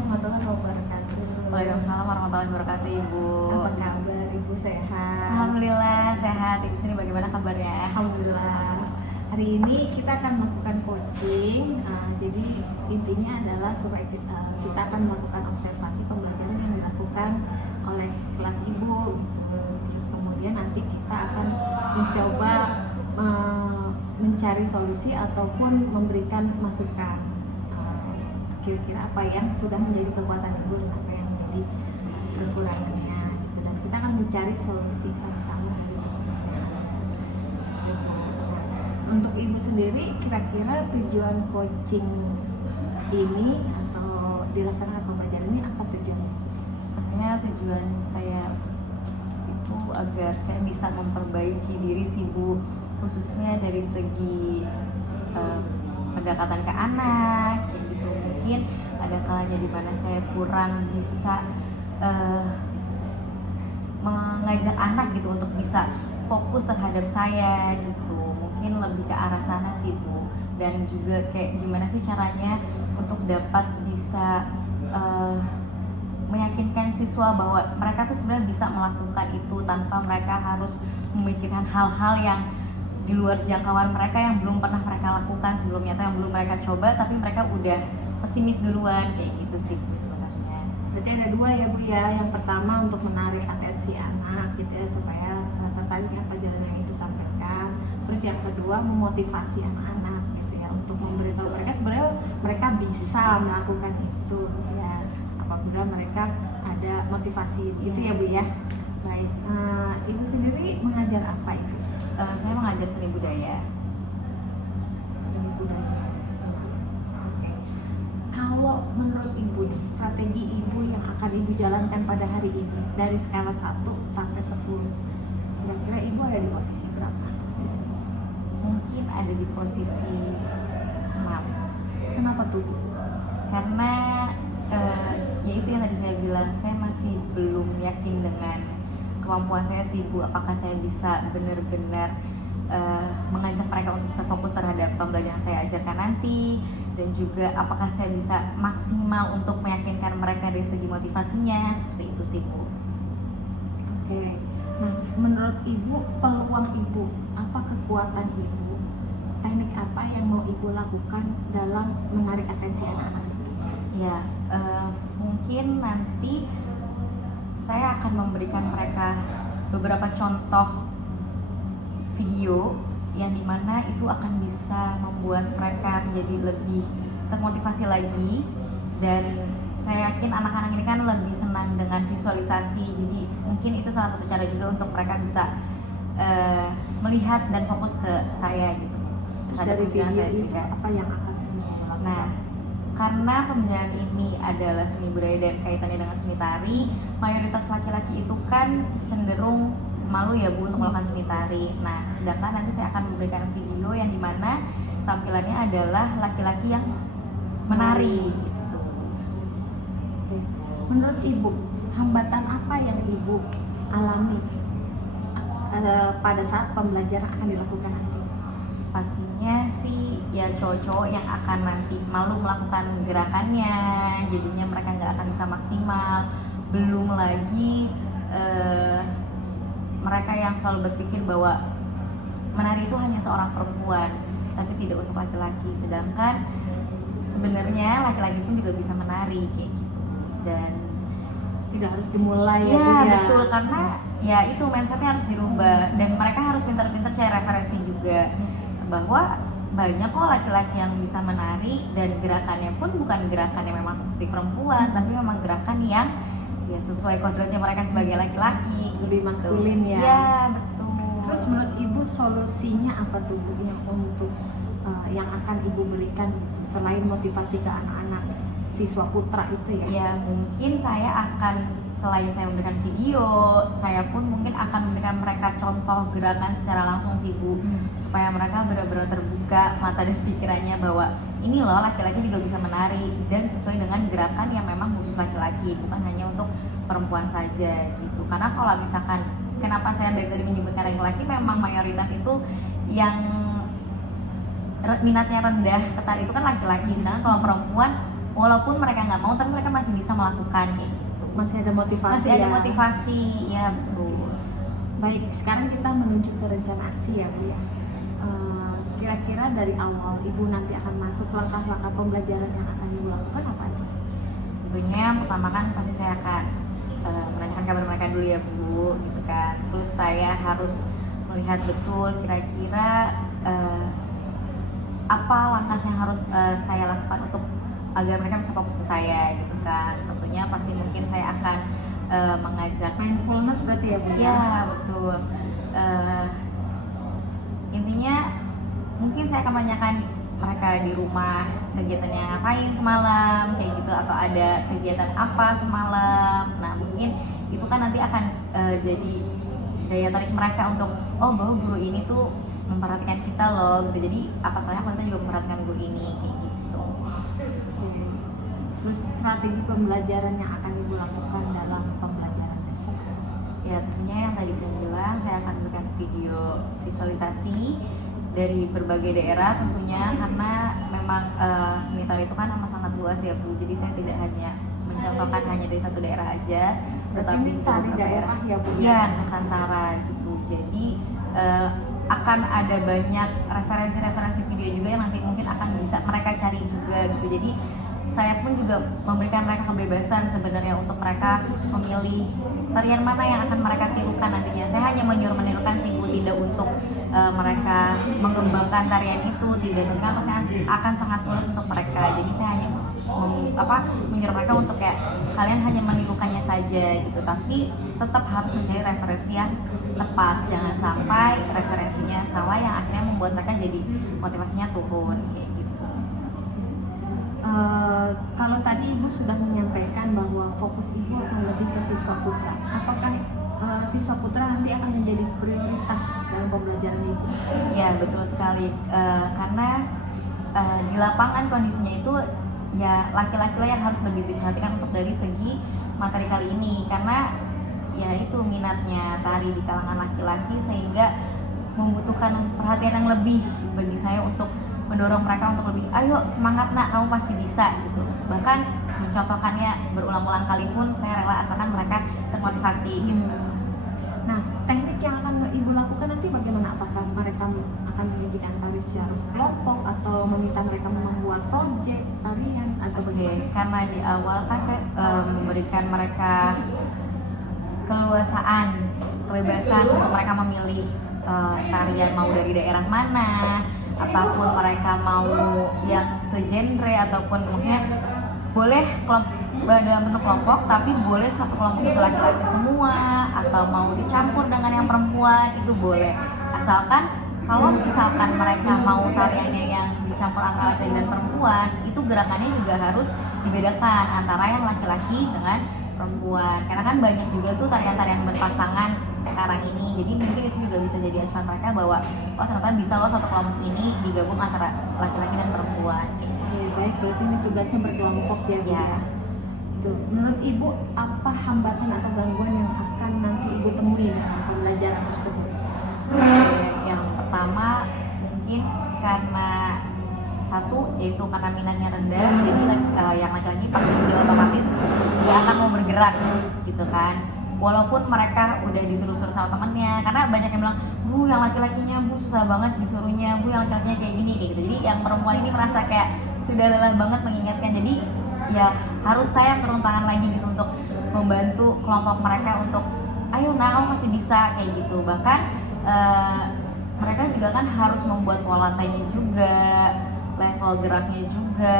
warahmatullahi wabarakatuh. Waalaikumsalam warahmatullahi wabarakatuh, Ibu. Apa kabar Ibu, sehat? Alhamdulillah sehat. Ibu sini bagaimana kabarnya? Alhamdulillah. Hari ini kita akan melakukan coaching. Jadi intinya adalah supaya kita akan melakukan observasi pembelajaran yang dilakukan oleh kelas Ibu. Terus kemudian nanti kita akan mencoba mencari solusi ataupun memberikan masukan. Kira-kira apa yang sudah menjadi kekuatan Ibu dan apa yang menjadi kekurangannya gitu. Dan kita akan mencari solusi sama-sama gitu. Untuk Ibu sendiri, kira-kira tujuan coaching ini atau dilaksanakan pembelajaran ini apa tujuannya? Sebenarnya tujuan saya itu agar saya bisa memperbaiki diri sih, Bu, khususnya dari segi pendekatan ke anak kayak gitu. Mungkin ada kalanya di mana saya kurang bisa mengajak anak gitu untuk bisa fokus terhadap saya gitu. Mungkin lebih ke arah sana sih, Bu. Dan juga kayak gimana sih caranya untuk dapat bisa meyakinkan siswa bahwa mereka tuh sebenarnya bisa melakukan itu tanpa mereka harus memikirkan hal-hal yang di luar jangkauan mereka, yang belum pernah mereka lakukan sebelumnya atau yang belum mereka coba, tapi mereka udah pesimis duluan kayak gitu sih, Bu, sebenarnya. Berarti ada dua ya, Bu ya. Yang pertama untuk menarik atensi anak gitu ya, supaya tertarik apa pelajaran yang itu sampaikan. Terus yang kedua memotivasi anak-anak gitu ya, untuk memberitahu mereka sebenarnya mereka bisa melakukan itu ya, apabila mereka ada motivasi itu ya, Bu ya. Baik, Ibu sendiri mengajar apa itu? Saya mengajar seni budaya. Seni budaya. Oke. Kalau menurut Ibu, strategi Ibu yang akan Ibu jalankan pada hari ini dari skala 1 sampai 10, kira-kira Ibu ada di posisi berapa? Mungkin ada di posisi 6. Kenapa tuh, Bu? Karena ya itu yang tadi saya bilang, saya masih belum yakin dengan kemampuan saya sih, Bu. Apakah saya bisa benar-benar mengajak mereka untuk bisa fokus terhadap pembelajaran yang saya ajarkan nanti, dan juga apakah saya bisa maksimal untuk meyakinkan mereka dari segi motivasinya, seperti itu sih, Bu. Oke. Nah, menurut Ibu, peluang Ibu, apa kekuatan Ibu, teknik apa yang mau Ibu lakukan dalam menarik atensi anak-anak? Ya, mungkin nanti saya akan memberikan mereka beberapa contoh video yang dimana itu akan bisa membuat mereka menjadi lebih termotivasi lagi. Dan saya yakin anak-anak ini kan lebih senang dengan visualisasi, jadi mungkin itu salah satu cara juga untuk mereka bisa melihat dan fokus ke saya gitu. Dari video itu apa yang akan Ibu lakukan? Nah, karena pembelajaran ini adalah seni budaya dan kaitannya dengan seni tari, mayoritas laki-laki itu kan cenderung malu ya, Bu, untuk melakukan seni tari. Nah, sedangkan nanti saya akan memberikan video yang dimana tampilannya adalah laki-laki yang menari gitu. Oke. Menurut Ibu, hambatan apa yang Ibu alami pada saat pembelajaran akan dilakukan nanti? Pastinya sih ya cowok-cowok yang akan nanti malu melakukan gerakannya, jadinya mereka nggak akan bisa maksimal. Belum lagi mereka yang selalu berpikir bahwa menari itu hanya seorang perempuan, tapi tidak untuk laki-laki. Sedangkan sebenarnya laki-laki pun juga bisa menari kayak gitu. Dan Tidak harus dimulai ya, ya, Bu, ya. betul, karena ya itu mindsetnya harus dirubah, dan mereka harus pintar-pintar cari referensi juga bahwa banyak kok laki-laki yang bisa menari, dan gerakannya pun bukan gerakan yang memang seperti perempuan, tapi memang gerakan yang ya sesuai kodratnya mereka sebagai laki-laki, Lebih gitu. maskulin ya. Ya, betul. Terus menurut Ibu solusinya apa tuh, Bu, yang untuk yang akan Ibu berikan gitu, selain motivasi ke anak-anak siswa putra itu ya? Ya, mungkin saya akan, selain saya memberikan video, saya pun mungkin akan memberikan mereka contoh gerakan secara langsung sih, Bu, supaya mereka benar-benar terbuka mata dan pikirannya bahwa ini loh laki-laki juga bisa menari, dan sesuai dengan gerakan yang memang khusus laki-laki, bukan hanya untuk perempuan saja gitu. Karena kalau misalkan, kenapa saya dari tadi menyebutkan laki-laki, memang mayoritas itu yang minatnya rendah ke tari itu kan laki-laki, sedangkan kalau perempuan walaupun mereka nggak mau tapi mereka masih bisa melakukan kayak gitu. Masih ada motivasi. Masih ada ya. motivasi, ya betul. Baik, sekarang kita menuju ke rencana aksi ya Bu ya. Kira-kira dari awal Ibu nanti akan masuk, langkah-langkah pembelajaran yang akan Ibu lakukan apa aja? Tentunya yang pertama kan pasti saya akan menanyakan kabar mereka dulu ya Bu, gitu kan. Terus saya harus melihat betul kira-kira apa langkah yang harus saya lakukan untuk agar mereka bisa fokus ke saya, gitu kan. Tentunya pasti mungkin saya akan mengajak Mindfulness berarti ya Bu? ya, betul. Intinya mungkin saya akan menanyakan mereka di rumah kegiatannya ngapain semalam kayak gitu, atau ada kegiatan apa semalam. Nah mungkin itu kan nanti akan jadi daya tarik mereka untuk bahwa guru ini tuh memperhatikan kita loh gitu. Jadi apa salahnya kalau kita juga memperhatikan guru ini kayak gitu. Oke. Terus strategi pembelajaran yang akan Ibu lakukan dalam pembelajaran besok? Ya tentunya yang tadi saya bilang, saya akan berikan video visualisasi dari berbagai daerah tentunya, karena memang seni tari itu kan amat sangat luas ya Bu. Jadi saya tidak hanya mencontohkan hanya dari satu daerah aja, tetapi ini juga tari beberapa daerah ya Bu? ya Nusantara gitu. Jadi akan ada banyak referensi-referensi video juga yang nanti mungkin akan bisa mereka cari juga gitu. Jadi saya pun juga memberikan mereka kebebasan sebenarnya untuk mereka memilih tarian mana yang akan mereka tirukan nantinya. Saya hanya menirukan sih Bu, tidak untuk mereka mengembangkan tarian itu, tidak, karena pasti akan sangat sulit untuk mereka. Jadi saya hanya menyuruh mereka untuk kayak kalian hanya menirukannya saja gitu, tapi tetap harus mencari referensi yang tepat, jangan sampai referensinya salah yang akhirnya membuat mereka jadi motivasinya turun kayak gitu. Kalau tadi Ibu sudah menyampaikan bahwa fokus Ibu akan lebih ke siswa putra, apakah siswa putra nanti akan menjadi prioritas dalam pembelajaran Ibu? Ya betul sekali, karena di lapangan kondisinya itu ya laki-laki lah yang harus lebih diperhatikan untuk dari segi materi kali ini, karena ya itu minatnya tari di kalangan laki-laki sehingga membutuhkan perhatian yang lebih bagi saya untuk mendorong mereka untuk lebih, ayo semangat nak, kamu pasti bisa gitu. Bahkan mencontohkannya berulang-ulang kali pun saya rela asalkan mereka termotivasi gitu. Nah, teknik yang akan Ibu lakukan nanti bagaimana? Apakah mereka akan menyajikan tari secara kelompok atau meminta mereka membuat proyek tarian atau bagaimana? Karena di awal kan saya memberikan mereka keleluasaan, kebebasan untuk mereka memilih tarian mau dari daerah mana, ataupun mereka mau yang segenre, ataupun maksudnya boleh dalam bentuk kelompok, tapi boleh satu kelompok itu laki-laki semua, atau mau dicampur dengan yang perempuan itu boleh, asalkan kalau misalkan mereka mau tariannya yang dicampur antara laki dan perempuan, itu gerakannya juga harus dibedakan antara yang laki-laki dengan perempuan, karena kan banyak juga tuh tarian-tarian berpasangan sekarang ini. Jadi mungkin itu juga bisa jadi acuan mereka bahwa ternyata bisa loh satu kelompok ini digabung antara laki-laki dan perempuan. Oke, baik, berarti ini tugasnya berkelompok ya Bu ya. Tuh, menurut Ibu apa hambatan atau gangguan yang akan nanti Ibu temui dalam pembelajaran tersebut? Yang pertama mungkin karena satu yaitu karena minatnya rendah, jadi yang laki-laki pasti udah otomatis dia akan mau bergerak gitu kan, walaupun mereka udah disuruh-suruh sama temennya, karena banyak yang bilang, Bu yang laki-lakinya Bu susah banget disuruhnya, Bu yang laki-lakinya kayak gini kayak gitu. Jadi yang perempuan ini merasa kayak sudah lelah banget mengingatkan, jadi ya harus saya turun tangan lagi gitu untuk membantu kelompok mereka untuk ayo nah kamu pasti bisa kayak gitu. Bahkan mereka juga kan harus membuat pola tanya juga, level geraknya juga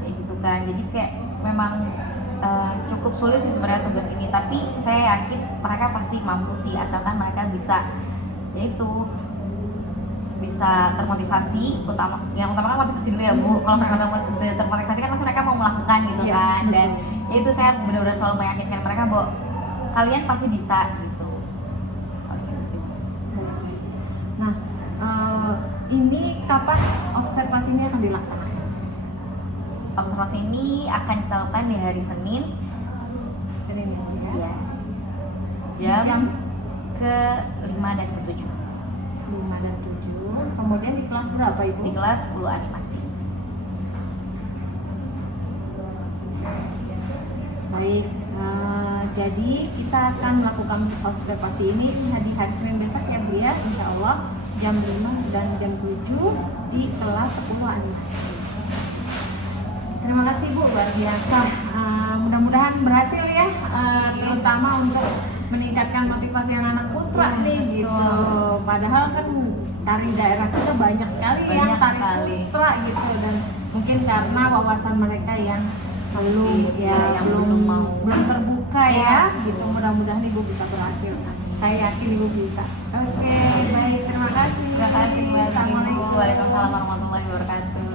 kayak gitu kan. Jadi kayak memang cukup sulit sih sebenarnya tugas ini, tapi saya yakin mereka pasti mampu sih asalkan mereka bisa yaitu bisa termotivasi. Yang utama kan motivasi dulu ya Bu. Kalau mereka udah termotivasi kan pasti mereka mau melakukan gitu kan. Dan itu saya harus benar-benar selalu meyakinkan mereka bahwa kalian pasti bisa gitu. Nah, ini kapan observasi ini akan dilaksanakan? Observasi ini akan kita lakukan di hari Senin. Senin ya? Ya. Jam ke-5 dan ke-7. 5 dan 7. Kemudian di kelas berapa Ibu? Di kelas 10 animasi. Jadi kita akan melakukan observasi ini di hari Senin besok ya Bu ya, insya Allah jam 5 dan jam 7 di kelas 10 animasi. Terima kasih Bu, luar biasa. Mudah-mudahan berhasil ya, terutama untuk meningkatkan motivasi anak-anak putra nih gitu. Padahal kan tari daerah kita banyak sekali yang tari putra gitu, dan mungkin karena wawasan mereka yang belum belum terbuka ya gitu. Mudah-mudahan Ibu bisa berhasil. Saya yakin Ibu bisa. Oke, baik, terima kasih. Terima kasih Mbak. Assalamualaikum. Waalaikumsalam warahmatullahi wabarakatuh.